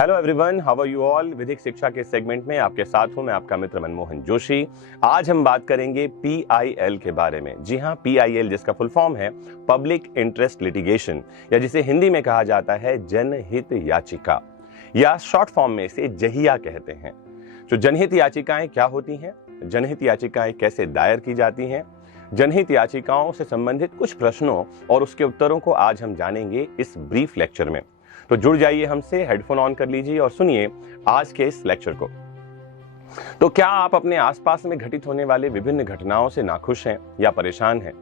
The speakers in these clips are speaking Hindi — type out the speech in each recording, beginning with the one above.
Hello everyone, how are you all. विधिक शिक्षा के सेगमेंट में आपके साथ हूं मैं, आपका मित्र मनमोहन जोशी। आज हम बात करेंगे पीआईएल के बारे में। जी हां, पीआईएल जिसका फुल फॉर्म है पब्लिक इंटरेस्ट लिटिगेशन, या जिसे हिंदी में कहा जाता है जनहित याचिका, या शॉर्ट फॉर्म में इसे जहिया कहते हैं। तो जनहित याचिकाएं क्या होती हैं, जनहित याचिकाएं कैसे दायर की जाती हैं, जनहित याचिकाओं से संबंधित कुछ प्रश्नों और उसके उत्तरों को आज हम जानेंगे इस ब्रीफ लेक्चर में। तो जुड़ जाइए हमसे, हेडफोन ऑन कर लीजिए और सुनिए आज के इस लेक्चर को। तो क्या आप अपने आसपास में घटित होने वाले विभिन्न घटनाओं से नाखुश हैं या परेशान हैं?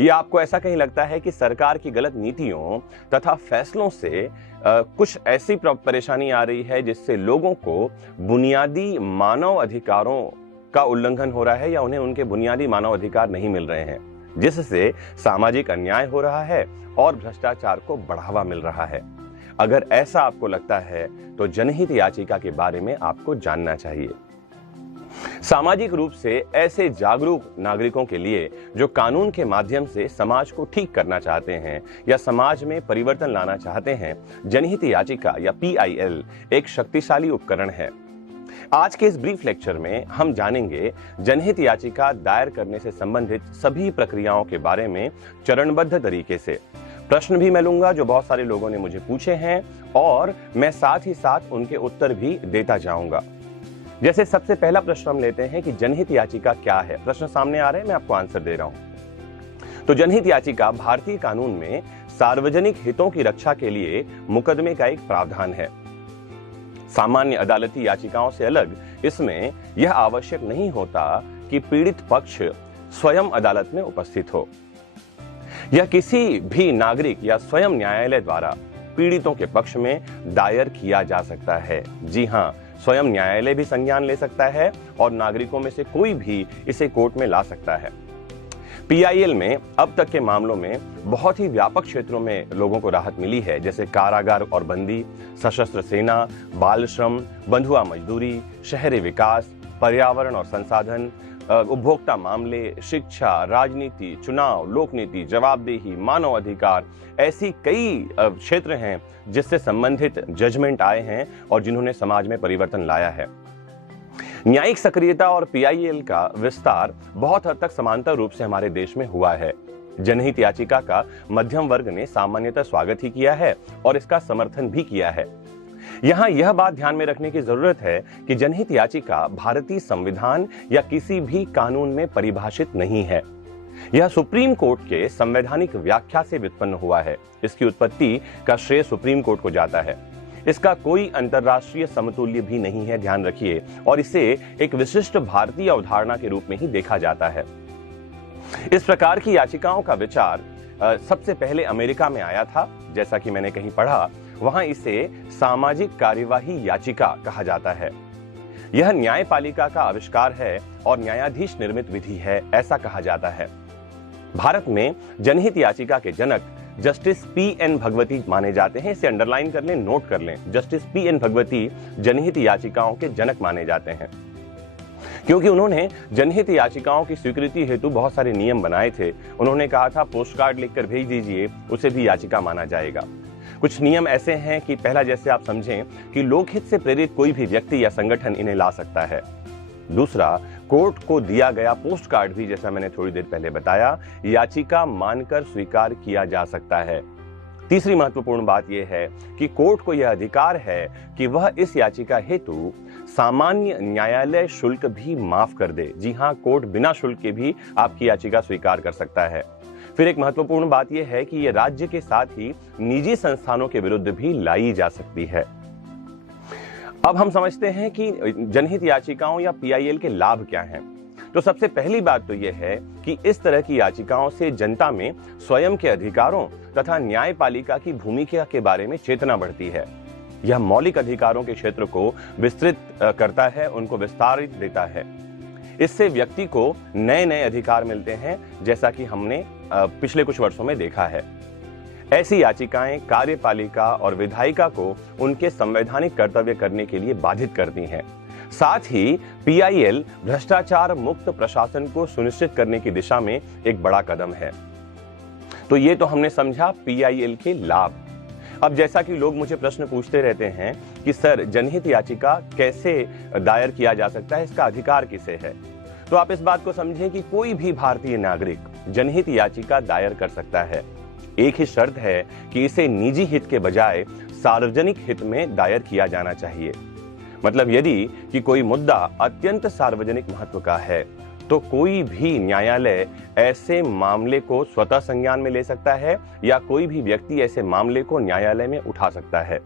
या आपको ऐसा कहीं लगता है कि सरकार की गलत नीतियों तथा फैसलों से कुछ ऐसी परेशानी आ रही है जिससे लोगों को बुनियादी मानव अधिकारों का उल्लंघन हो रहा है, या उन्हें उनके बुनियादी मानव अधिकार नहीं मिल रहे हैं, जिससे सामाजिक अन्याय हो रहा है और भ्रष्टाचार को बढ़ावा मिल रहा है? अगर ऐसा आपको लगता है तो जनहित याचिका के बारे में आपको जानना चाहिए। सामाजिक रूप से ऐसे जागरूक नागरिकों के लिए जो कानून के माध्यम से समाज को ठीक करना चाहते हैं या समाज में परिवर्तन लाना चाहते हैं, जनहित याचिका या पीआईएल एक शक्तिशाली उपकरण है। आज के इस ब्रीफ लेक्चर में हम जानेंगे जनहित याचिका दायर करने से संबंधित सभी प्रक्रियाओं के बारे में चरणबद्ध तरीके से। प्रश्न भी मैं लूंगा जो बहुत सारे लोगों ने मुझे पूछे हैं, और मैं साथ ही साथ उनके उत्तर भी देता जाऊंगा। जैसे सबसे पहला प्रश्न हम लेते हैं कि जनहित याचिका क्या है। प्रश्न सामने आ रहे हैं, मैं आपको आंसर दे रहा हूं। तो जनहित याचिका भारतीय कानून में सार्वजनिक हितों की रक्षा के लिए मुकदमे का एक प्रावधान है। सामान्य अदालती याचिकाओं से अलग इसमें यह आवश्यक नहीं होता कि पीड़ित पक्ष स्वयं अदालत में उपस्थित हो। यह किसी भी नागरिक या स्वयं न्यायालय द्वारा पीड़ितों के पक्ष में दायर किया जा सकता है। जी हां, स्वयं न्यायालय भी संज्ञान ले सकता है और नागरिकों में से कोई भी इसे कोर्ट में ला सकता है। पीआईएल में अब तक के मामलों में बहुत ही व्यापक क्षेत्रों में लोगों को राहत मिली है, जैसे कारागार और बंदी, सशस्त्र सेना, बाल श्रम, बंधुआ मजदूरी, शहरी विकास, पर्यावरण और संसाधन, उपभोक्ता मामले, शिक्षा, राजनीति, चुनाव, लोकनीति, जवाबदेही, मानव अधिकार। ऐसी कई क्षेत्र हैं जिससे संबंधित जजमेंट आए हैं और जिन्होंने समाज में परिवर्तन लाया है। न्यायिक सक्रियता और पीआईएल का विस्तार बहुत हद तक समांतर रूप से हमारे देश में हुआ है। जनहित याचिका का मध्यम वर्ग ने सामान्यतः स्वागत ही किया है और इसका समर्थन भी किया है। यहां यह बात ध्यान में रखने की जरूरत है कि जनहित याचिका भारतीय संविधान या किसी भी कानून में परिभाषित नहीं है। यह सुप्रीम कोर्ट के संवैधानिक व्याख्या से व्युत्पन्न हुआ है। इसकी उत्पत्ति का श्रेय सुप्रीम कोर्ट को जाता है। इसका कोई अंतर्राष्ट्रीय समतुल्य भी नहीं है, ध्यान रखिए, और इसे एक विशिष्ट भारतीय अवधारणा के रूप में ही देखा जाता है। इस प्रकार की याचिकाओं का विचार सबसे पहले अमेरिका में आया था। जैसा कि मैंने कहीं पढ़ा, वहां इसे सामाजिक कार्यवाही याचिका कहा जाता है। यह न्यायपालिका का आविष्कार है और न्यायाधीश निर्मित विधि है, ऐसा कहा जाता है। भारत में जनहित याचिका के जनक जस्टिस पीएन भगवती माने जाते हैं। इसे अंडरलाइन कर लें, नोट कर लें। जस्टिस पीएन भगवती जनहित याचिकाओं के जनक माने जाते हैं, क्योंकि उन्होंने जनहित याचिकाओं की स्वीकृति हेतु बहुत सारे नियम बनाए थे। उन्होंने कहा था पोस्ट कार्ड लिखकर भेज दीजिए, उसे भी याचिका माना जाएगा। कुछ नियम ऐसे हैं कि पहला, जैसे आप समझें कि लोकहित से प्रेरित कोई भी व्यक्ति या संगठन इन्हें ला सकता है। दूसरा, कोर्ट को दिया गया पोस्ट कार्ड भी, जैसा मैंने थोड़ी देर पहले बताया, याचिका मानकर स्वीकार किया जा सकता है। तीसरी महत्वपूर्ण बात यह है कि कोर्ट को यह अधिकार है कि वह इस याचिका हेतु सामान्य न्यायालय शुल्क भी माफ कर दे। जी हां, कोर्ट बिना शुल्क के भी आपकी याचिका स्वीकार कर सकता है। फिर एक महत्वपूर्ण बात यह है कि यह राज्य के साथ ही निजी संस्थानों के विरुद्ध भी लाई जा सकती है। अब हम समझते हैं कि जनहित याचिकाओं या पीआईएल के लाभ क्या हैं। तो सबसे पहली बात तो यह है कि इस तरह की याचिकाओं से जनता में स्वयं के अधिकारों तथा न्यायपालिका की भूमिका के बारे में चेतना बढ़ती है। यह मौलिक अधिकारों के क्षेत्र को विस्तृत करता है, उनको विस्तारित देता है। इससे व्यक्ति को नए नए अधिकार मिलते हैं, जैसा कि हमने पिछले कुछ वर्षों में देखा है। ऐसी याचिकाएं कार्यपालिका और विधायिका को उनके संवैधानिक कर्तव्य करने के लिए बाधित करती हैं। साथ ही पीआईएल भ्रष्टाचार मुक्त प्रशासन को सुनिश्चित करने की दिशा में एक बड़ा कदम है। तो ये तो हमने समझा पीआईएल के लाभ। अब जैसा कि लोग मुझे प्रश्न पूछते रहते हैं कि सर जनहित याचिका कैसे दायर किया जा सकता है, इसका अधिकार किसे है। तो आप इस बात को समझें कि कोई भी भारतीय नागरिक जनहित याचिका दायर कर सकता है। एक ही शर्त है कि इसे निजी हित के बजाय सार्वजनिक हित में दायर किया जाना चाहिए। मतलब यदि कि कोई मुद्दा अत्यंत सार्वजनिक महत्व का है तो कोई भी न्यायालय ऐसे मामले को स्वतः संज्ञान में ले सकता है या कोई भी व्यक्ति ऐसे मामले को न्यायालय में उठा सकता है।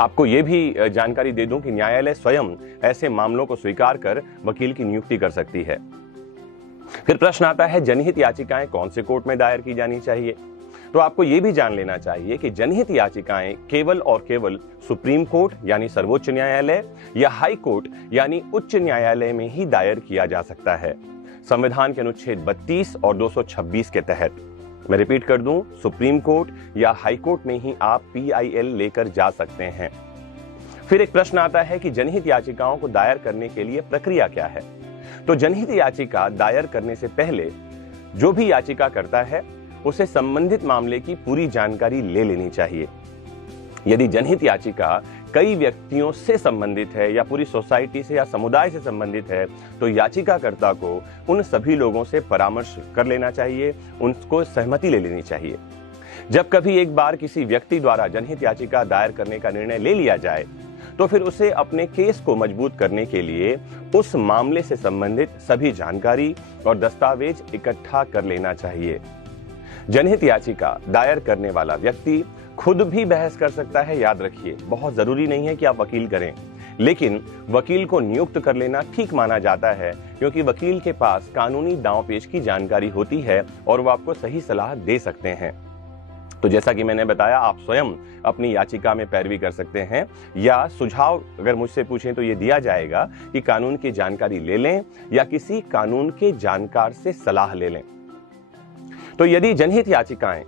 आपको यह भी जानकारी दे दूं कि न्यायालय स्वयं ऐसे मामलों को स्वीकार कर वकील की नियुक्ति कर सकती है। फिर प्रश्न आता है जनहित याचिकाएं कौन से कोर्ट में दायर की जानी चाहिए। तो आपको यह भी जान लेना चाहिए कि जनहित याचिकाएं केवल और केवल सुप्रीम कोर्ट यानी सर्वोच्च न्यायालय या हाई कोर्ट यानी उच्च न्यायालय में ही दायर किया जा सकता है, संविधान के अनुच्छेद 32 और 226 के तहत। मैं रिपीट कर दूं, सुप्रीम कोर्ट या हाई कोर्ट में ही आप PIL लेकर जा सकते हैं। फिर एक प्रश्न आता है कि जनहित याचिकाओं को दायर करने के लिए प्रक्रिया क्या है। तो जनहित याचिका दायर करने से पहले जो भी याचिका करता है उसे संबंधित मामले की पूरी जानकारी ले लेनी चाहिए। यदि जनहित याचिका कई व्यक्तियों से संबंधित है या पूरी सोसाइटी से या समुदाय से संबंधित है तो याचिकाकर्ता को उन सभी लोगों से परामर्श कर लेना चाहिए, उनको सहमति ले लेनी चाहिए। जब कभी एक बार किसी व्यक्ति द्वारा जनहित याचिका दायर करने का निर्णय ले लिया जाए तो फिर उसे अपने केस को मजबूत करने के लिए उस मामले से संबंधित सभी जानकारी और दस्तावेज इकट्ठा कर लेना चाहिए। जनहित याचिका दायर करने वाला व्यक्ति खुद भी बहस कर सकता है। याद रखिए, बहुत जरूरी नहीं है कि आप वकील करें, लेकिन वकील को नियुक्त कर लेना ठीक माना जाता है क्योंकि वकील के पास कानूनी दांवपेच की जानकारी होती है और वो आपको सही सलाह दे सकते हैं। तो जैसा कि मैंने बताया, आप स्वयं अपनी याचिका में पैरवी कर सकते हैं या सुझाव अगर मुझसे पूछें तो ये दिया जाएगा कि कानून की जानकारी ले लें या किसी कानून के जानकार से सलाह ले लें। तो यदि जनहित याचिकाएं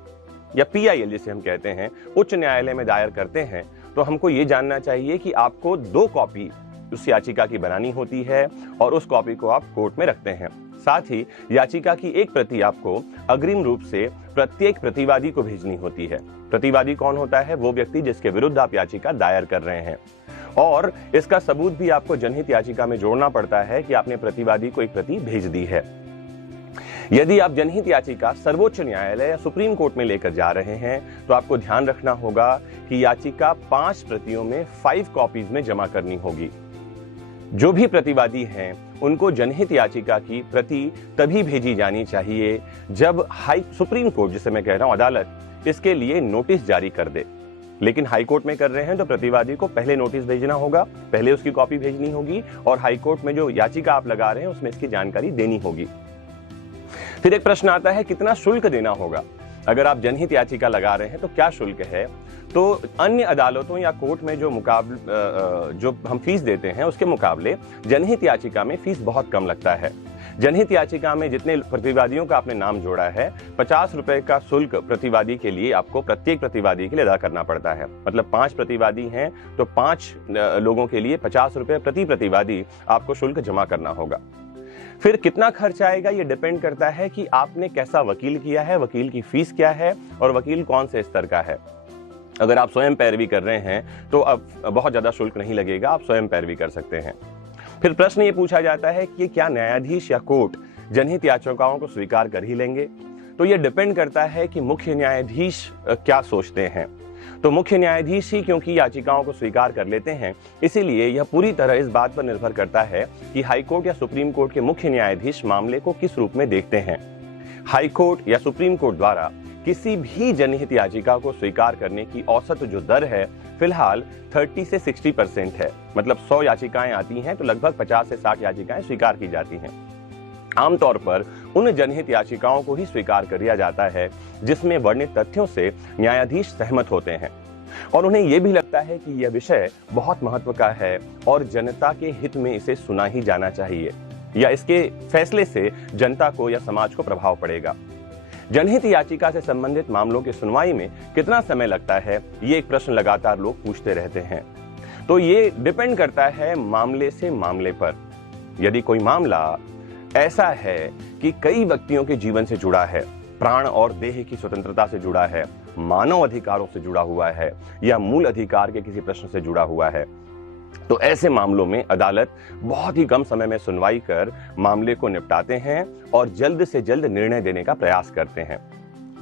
या PIL जिसे हम कहते हैं उच्च न्यायालय में दायर करते हैं तो हमको ये जानना चाहिए कि आपको 2 कॉपी उस याचिका की बनानी होती है और उस कॉपी को आप कोर्ट में रखते हैं। साथ ही याचिका की एक प्रति आपको अग्रिम रूप से प्रत्येक प्रतिवादी को भेजनी होती है। प्रतिवादी कौन होता है? वो व्यक्ति जिसके विरुद्ध आप याचिका दायर कर रहे हैं। और इसका सबूत भी आपको जनहित याचिका में जोड़ना पड़ता है कि आपने प्रतिवादी को एक प्रति भेज दी है। यदि आप जनहित याचिका सर्वोच्च न्यायालय या सुप्रीम कोर्ट में लेकर जा रहे हैं तो आपको ध्यान रखना होगा कि याचिका 5 प्रतियों में 5 कॉपीज में जमा करनी होगी। जो भी प्रतिवादी हैं उनको जनहित याचिका की प्रति तभी भेजी जानी चाहिए जब सुप्रीम कोर्ट, जिसे मैं कह रहा हूं अदालत, इसके लिए नोटिस जारी कर दे। लेकिन हाई कोर्ट में कर रहे हैं तो प्रतिवादी को पहले नोटिस भेजना होगा, पहले उसकी कॉपी भेजनी होगी और हाई कोर्ट में जो याचिका आप लगा रहे हैं उसमें इसकी जानकारी देनी होगी। फिर एक प्रश्न आता है कितना शुल्क देना होगा। अगर आप जनहित याचिका लगा रहे हैं तो क्या शुल्क है। तो अन्य अदालतों या कोर्ट में जो हम फीस देते हैं उसके मुकाबले जनहित याचिका में फीस बहुत कम लगता है। जनहित याचिका में जितने प्रतिवादियों का आपने नाम जोड़ा है 50 रुपए का शुल्क प्रतिवादी के लिए आपको प्रत्येक प्रतिवादी के लिए अदा करना पड़ता है। मतलब 5 प्रतिवादी हैं तो 5 लोगों के लिए 50 रुपए प्रति प्रतिवादी आपको शुल्क जमा करना होगा। फिर कितना खर्च आएगा ये डिपेंड करता है कि आपने कैसा वकील किया है, वकील की फीस क्या है और वकील कौन से स्तर का है। अगर आप स्वयं पैरवी कर रहे हैं तो अब बहुत ज्यादा शुल्क नहीं लगेगा, आप स्वयं पैरवी कर सकते हैं। फिर प्रश्न ये पूछा जाता है कि क्या न्यायाधीश या कोर्ट जनहित याचिकाओं को स्वीकार कर ही लेंगे। तो ये डिपेंड करता है कि मुख्य न्यायाधीश क्या सोचते हैं। तो मुख्य न्यायाधीश ही क्योंकि याचिकाओं को स्वीकार कर लेते हैं, इसीलिए यह पूरी तरह इस बात पर निर्भर करता है कि हाई कोर्ट या सुप्रीम कोर्ट के मुख्य न्यायाधीश मामले को किस रूप में देखते हैं। हाई कोर्ट या सुप्रीम कोर्ट द्वारा किसी भी जनहित याचिका को स्वीकार करने की औसत जो दर है फिलहाल 30 से 60% है। मतलब 100 याचिकाएं आती हैं तो लगभग 50 से 60 याचिकाएं स्वीकार की जाती हैं। आमतौर पर उन जनहित याचिकाओं को ही स्वीकार कर दिया जाता है जिसमें वर्णित तथ्यों से न्यायाधीश सहमत होते हैं और उन्हें यह भी लगता है कि यह विषय बहुत महत्व का है और जनता के हित में इसे सुना ही जाना चाहिए या इसके फैसले से जनता को या समाज को प्रभाव पड़ेगा। जनहित याचिका से संबंधित मामलों की सुनवाई में कितना समय लगता है, ये एक प्रश्न लगातार लोग पूछते रहते हैं। तो ये डिपेंड करता है मामले से मामले पर। यदि कोई मामला ऐसा है कि कई व्यक्तियों के जीवन से जुड़ा है, प्राण और देह की स्वतंत्रता से जुड़ा है, मानव अधिकारों से जुड़ा हुआ है या मूल अधिकार के किसी प्रश्न से जुड़ा हुआ है, तो ऐसे मामलों में अदालत बहुत ही कम समय में सुनवाई कर मामले को निपटाते हैं और जल्द से जल्द निर्णय देने का प्रयास करते हैं।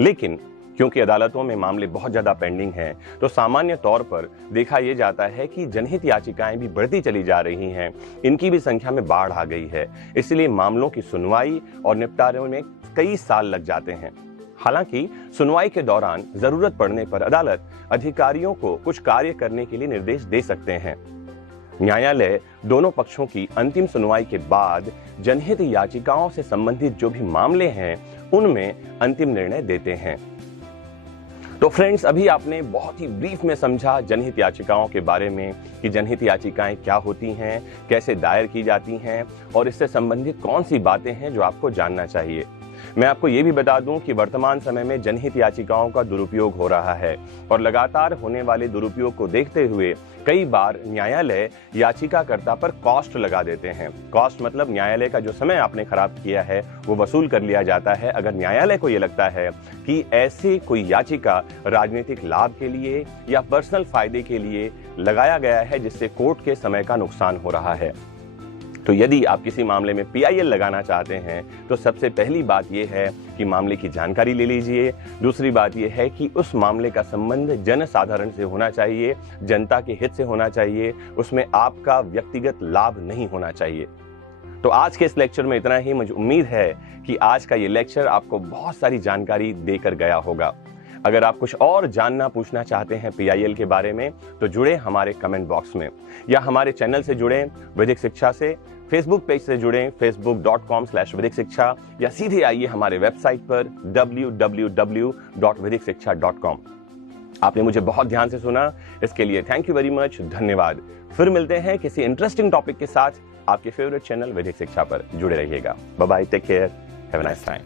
लेकिन क्योंकि अदालतों में मामले बहुत ज्यादा पेंडिंग हैं, तो सामान्य तौर पर देखा यह जाता है कि जनहित याचिकाएं भी बढ़ती चली जा रही हैं, इनकी भी संख्या में बाढ़ आ गई है। इसलिए मामलों की सुनवाई और निपटारे में कई साल लग जाते हैं। हालांकि सुनवाई के दौरान जरूरत पड़ने पर अदालत अधिकारियों को कुछ कार्य करने के लिए निर्देश दे सकते हैं। न्यायालय दोनों पक्षों की अंतिम सुनवाई के बाद जनहित याचिकाओं से संबंधित जो भी मामले हैं उनमें अंतिम निर्णय देते हैं। तो फ्रेंड्स, अभी आपने बहुत ही ब्रीफ में समझा जनहित याचिकाओं के बारे में कि जनहित याचिकाएं क्या होती हैं, कैसे दायर की जाती हैं और इससे संबंधित कौन सी बातें हैं जो आपको जानना चाहिए। मैं आपको ये भी बता दूं कि वर्तमान समय में जनहित याचिकाओं का दुरुपयोग हो रहा है और लगातार होने वाले दुरुपयोग को देखते हुए कई बार न्यायालय याचिकाकर्ता पर कॉस्ट लगा देते हैं। कॉस्ट मतलब न्यायालय का जो समय आपने खराब किया है वो वसूल कर लिया जाता है अगर न्यायालय को ये लगता है कि ऐसी कोई याचिका राजनीतिक लाभ के लिए या पर्सनल फायदे के लिए लगाया गया है जिससे कोर्ट के समय का नुकसान हो रहा है। तो यदि आप किसी मामले में PIL लगाना चाहते हैं तो सबसे पहली बात यह है कि मामले की जानकारी ले लीजिए। दूसरी बात यह है कि उस मामले का संबंध जनसाधारण से होना चाहिए, जनता के हित से होना चाहिए, उसमें आपका व्यक्तिगत लाभ नहीं होना चाहिए। तो आज के इस लेक्चर में इतना ही। मुझे उम्मीद है कि आज का ये लेक्चर आपको बहुत सारी जानकारी देकर गया होगा। अगर आप कुछ और जानना पूछना चाहते हैं PIL के बारे में तो जुड़े हमारे कमेंट बॉक्स में, या हमारे चैनल से जुड़ें विधिक शिक्षा से, फेसबुक पेज से जुड़ें facebook.com/विधिक शिक्षा, या सीधे आइए हमारे वेबसाइट पर www.vidikशिक्षा.com। आपने मुझे बहुत ध्यान से सुना, इसके लिए थैंक यू वेरी मच, धन्यवाद। फिर मिलते हैं किसी इंटरेस्टिंग टॉपिक के साथ आपके फेवरेट चैनल विधिक शिक्षा पर। जुड़े रहिएगा। Bye bye, take care, have a nice time.